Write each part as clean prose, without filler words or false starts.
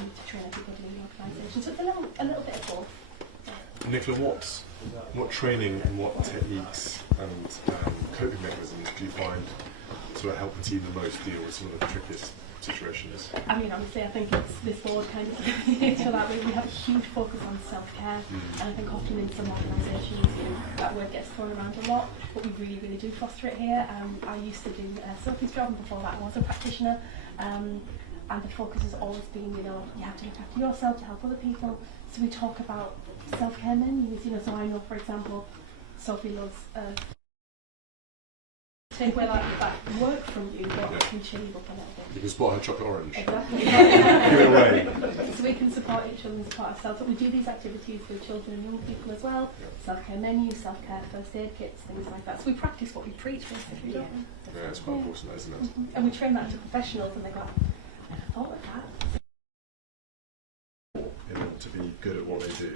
to train everybody in the organisation. So it's a little bit of both. Yeah. Nicola, what training and what techniques and coping mechanisms do you find sort of help the team the most deal with some of the trickiest situations? I mean, honestly, I think it's this board kind of so that we have a huge focus on self-care, and I think often in some organisations, that word gets thrown around a lot, but we really, really do foster it here. I used to do Sophie's job, and before that I was a practitioner, and the focus has always been, you have to look after yourself to help other people. So we talk about self-care menus, so I know, for example, Sophie loves take away that work from you, but can cheer you up a little bit. You can spot her chocolate orange. Exactly. Give it away. So we can support each other and support ourselves. But we do these activities with children and young people as well. Self-care menus, self-care first aid kits, things like that. So we practice what we preach, basically, don't we? Yeah, it's quite important, isn't it? And we train that to professionals, and they go, I never thought of that. In order to be good at what they do.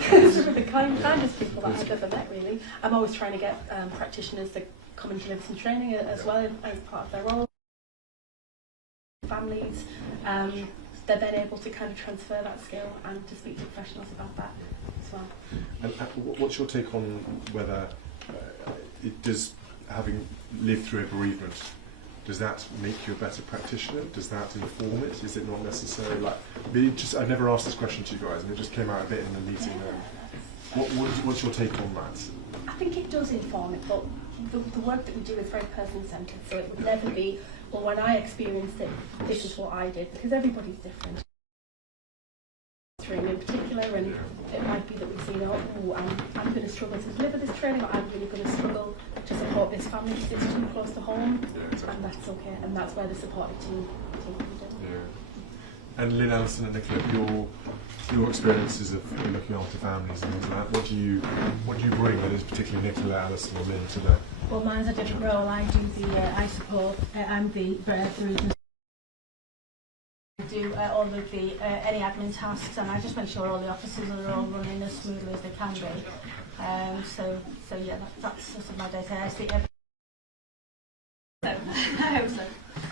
Some of the kindest people that I've ever met, really. I'm always trying to get practitioners to come and deliver some training as well as part of their role. Families, they're then able to kind of transfer that skill and to speak to professionals about that as well. And what's your take on whether it does, having lived through a bereavement, does that make you a better practitioner? Does that inform it? Is it not necessary? I never asked this question to you guys, and it just came out a bit in the meeting. What's your take on that? I think it does inform it, but the work that we do is very person-centred, so it would never be, well, when I experienced it, this is what I did, because everybody's different. In particular, and it might be that we say, I'm going to struggle to deliver this training, or I'm really going to struggle to support this family because it's too close to home, and that's okay, and that's where the supportive team can do. Yeah. And Lynn, Alison and Nicola, your experiences of looking after families and things like that, what do you bring, that is particularly Nicola, Alison or Lynn, to the... Well, mine's a different role. I do I support, I'm the bereavement. Do all of the any admin tasks, and I just make sure all the offices are all running as smoothly as they can be. So yeah, that's sort of my day-to-day. I see every. I hope so.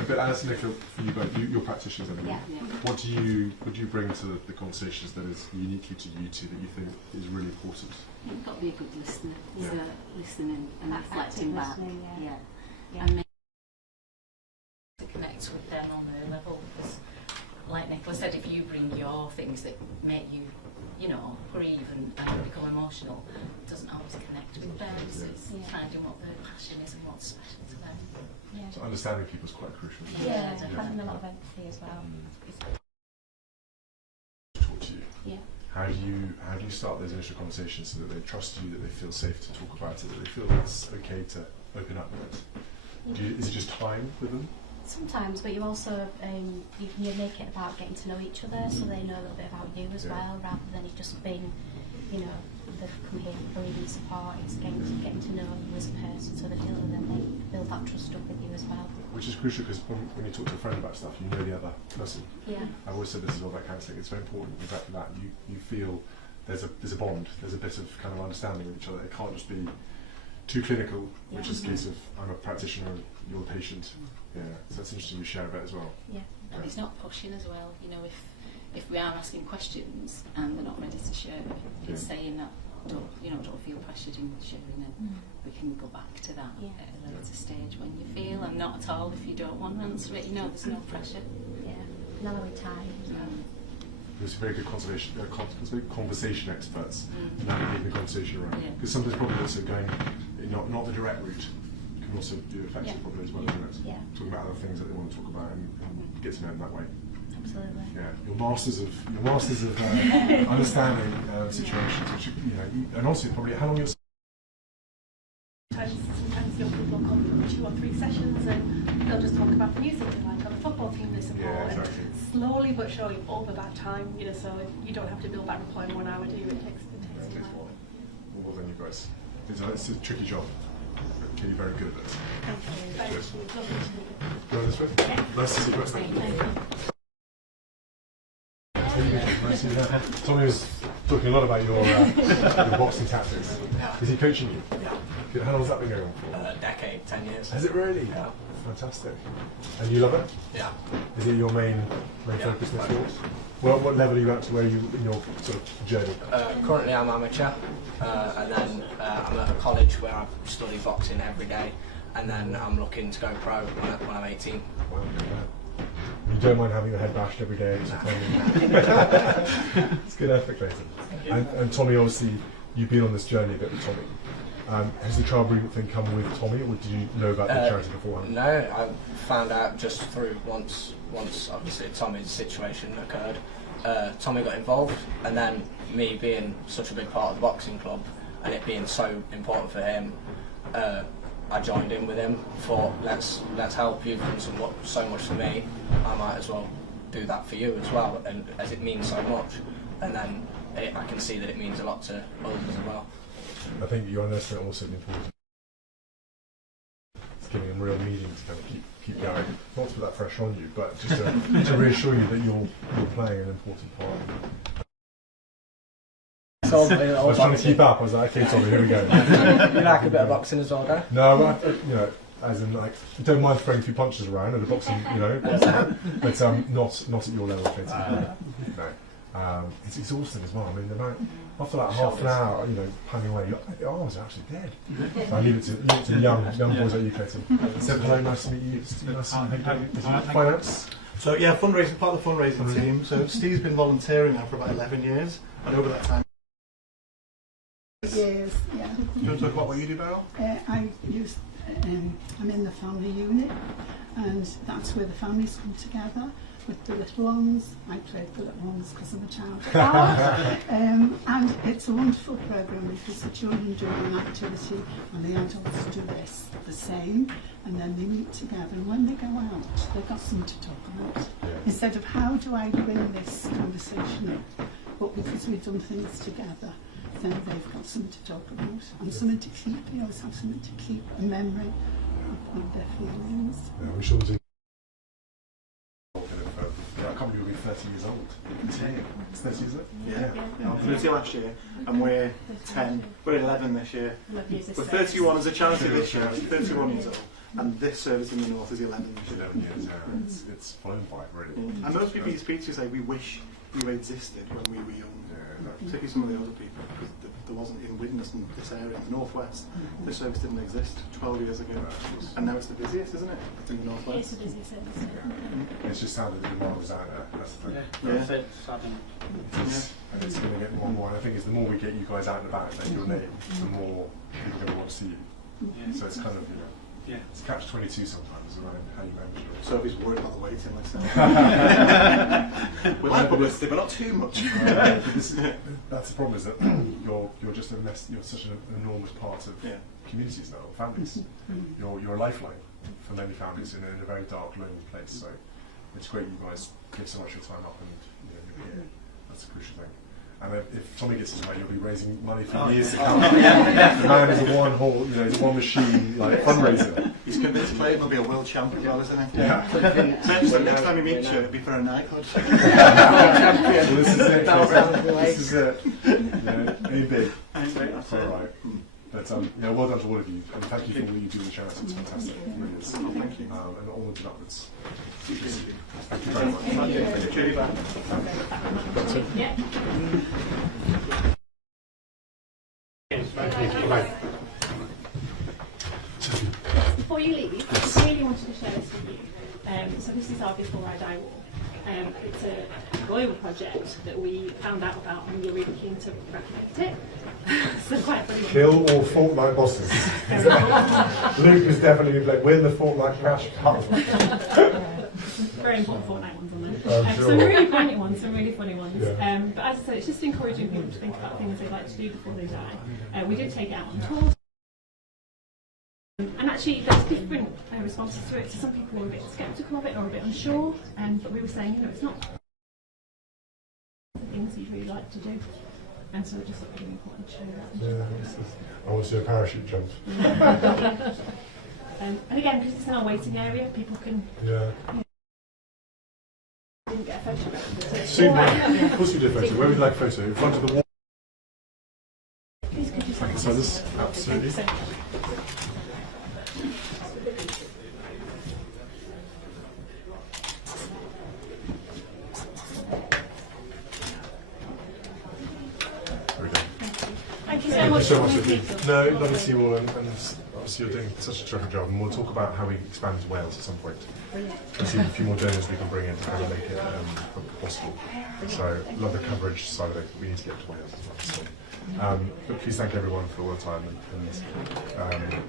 But Alison, Nicola, for you both, you're practitioners, I think. Yeah. What do you bring to the conversations that is uniquely to you two that you think is really important? You've got to be a good listener. So listening and reflecting back. Yeah. And to connect with them on their level, because like Nicola said, if you bring your things that make you, grieve and become emotional, it doesn't always connect with theirs. It's finding what their passion is and what's special to them. Yeah. So understanding people is quite crucial. Yeah, having a lot of empathy as well. Talk to you. Yeah. How do you start those initial conversations so that they trust you, that they feel safe to talk about it, that they feel it's okay to open up with it? Is it just time with them? Sometimes, but you also you make it about getting to know each other, so they know a little bit about you as well, rather than it just being, they've come here for bereavement support. It's getting to know you as a person, so they feel that they build that trust up with you as well. Which is crucial, because when you talk to a friend about stuff, you know the other person. Yeah. I've always said this is all about counselling. It's very important exactly that you feel there's a bond, there's a bit of kind of understanding with each other. It can't just be too clinical, which is a case of I'm a practitioner and you're a patient. Yeah, so that's interesting you share a bit as well. Yeah, and it's not pushing as well. If we are asking questions and they're not ready to share, it's saying that don't feel pressured in sharing, and we can go back to that at a later stage when you feel, and not at all if you don't want to answer it. There's no pressure. Yeah, none of the time. There's very good conversation experts navigating the conversation around. Because sometimes probably also going not the direct route can also do effective probably as well, isn't it? Yeah. Talking about other things that they want to talk about and get to know them that way. Absolutely. Yeah, you're masters of understanding situations, which and also probably how long you're. Sometimes young people will come from 2 or 3 sessions and they'll just talk about the music they like, or the football team they support, and slowly but surely over that time, so you don't have to build that rapport in 1 hour, do you? It takes time. Well done, you guys. It's a tricky job. Okay, you're very good at it. Thank you. Lovely to meet you. Go on this way. Yeah. Nice to see you guys. Thank you. Nice to see you. Tommy was talking a lot about your boxing tactics. Is he coaching you? Yeah. How long has that been going on for? A decade, 10 years. Has it really? Yeah. Fantastic. And you love it? Yeah. Is it your main main focus in sports? What level are you at to where you in your sort of journey? Currently I'm amateur, and then I'm at a college where I study boxing every day, and then I'm looking to go pro when I'm 18. Wow, you don't mind having your head bashed every day? It's good effort, Clayton. And Tommy, obviously, you've been on this journey a bit with Tommy. Has the child bereavement thing come with Tommy, or did you know about the charity beforehand? No, I found out just through once obviously Tommy's situation occurred. Tommy got involved, and then me being such a big part of the boxing club and it being so important for him, I joined in with him. Thought let's help. You've done so much for me, I might as well do that for you as well, and as it means so much. And then I can see that it means a lot to others as well. I think you understand also the importance. It's giving them real meaning to kind of keep going. Not to put that pressure on you, but just to reassure you that you're playing an important part. I was trying to keep up. I was like, okay, Tommy, here we go. You like a bit of boxing as well, Dan? No, you know, as in like, don't mind throwing a few punches around at a boxing, you know, but not at your level, Clayton. No. It's exhausting as well. I mean, after like half an hour, you know, panning away, your arms are actually dead. So I leave it to the young boys like you, Clayton. Seb, hello, nice to meet you. Nice to meet you. Finance? So yeah, fundraising, part of the fundraising team. So Steve's been volunteering now for about 11 years, and over that time. Years, yeah. Do you want to talk about what you do, Beryl? I'm in the family unit, and that's where the families come together with the little ones. I played the little ones because I'm a child. And it's a wonderful programme because the children do an activity and the adults do the same, and then they meet together, and when they go out they've got something to talk about. Instead of how do I bring this conversation up, but because we've done things together, then they've got something to talk about and something to keep. They always have something to keep, a memory of their feelings. Yeah, we should do. I can't believe we'll be 30 years old. It's 30, isn't it? Yeah. I'm 30 last year, and we're 10. We're 11 this year. We're 31 as a charity this year. 31 years old, and this service in the north is 11 this year. 11 years, yeah. It's flown by, really. And most people you speak to say we wish we existed when we were young. Particularly some of the older people, because there wasn't in Widnes in this area, in the northwest. This service didn't exist 12 years ago, and now it's the busiest, isn't it, in the northwest? It's the busiest service. It's just how the demand was out there. That's the thing. And it's going to get more and more. And I think it's the more we get you guys out and about, like your name, the more people are going to want to see you. So it's kind of, you know, it's catch-22 sometimes around how you manage it. So if he's worried about the waiting list, we like publicity, but not too much. That's the problem, is that you're just you're such an enormous part of communities now, families. You're a lifeline for many families in a very dark, lonely place. So it's great you guys give so much of your time up and you're here. That's a crucial thing. And if Tommy gets his way, you'll be raising money for years to come. The man is a he's a one machine fundraiser. He's convinced Clayton will be a world champion, well, isn't he? Yeah. Next time you meet you, it'll be for a knighthood. Well, this is it. Aim big. That's all right. But well done to all of you, and thank you for all you do in the charity. It's fantastic. It really is. Thank you. And onwards and upwards. Thank you very much. Thank you. Before you leave, I really wanted to share this with you. So this is our Before I Die walk. It's a global project that we found out about, and we're really keen to replicate it. So quite funny. Kill all fortnight bosses. Luke is definitely like, win the fortnight cash cup. Very important fortnight ones on there. Sure. Some really poignant ones, some really funny ones. Yeah. But as I said, it's just encouraging people to think about things they'd like to do before they die. We did take it out on tour. And actually, there's different responses to it. So some people were a bit sceptical of it or a bit unsure, but we were saying, it's not the things you'd really like to do. And so it just looked really important to show that. I want to see a parachute jump. And again, because it's in our waiting area, people can didn't get a photograph. Super. Of course you did a photo. Where would you like a photo? In front of the wall? Please could you I can say this? Absolutely. Thank you so much. for meeting. No, lovely to see you all, and obviously you're doing such a terrific job, and we'll talk about how we expand to Wales at some point. And see a few more donors we can bring in to kind of make it possible. So, love the coverage side of it. We need to get to Wales as well. So. But please thank everyone for all the time, and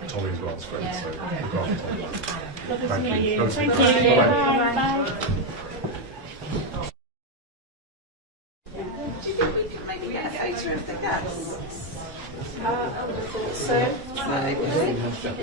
Tommy as well. It's great. So, look after Tommy. Thank you. Thank you. Bye. Bye. Do you think we could maybe get a photo of the guests? I would have thought so. Is that okay?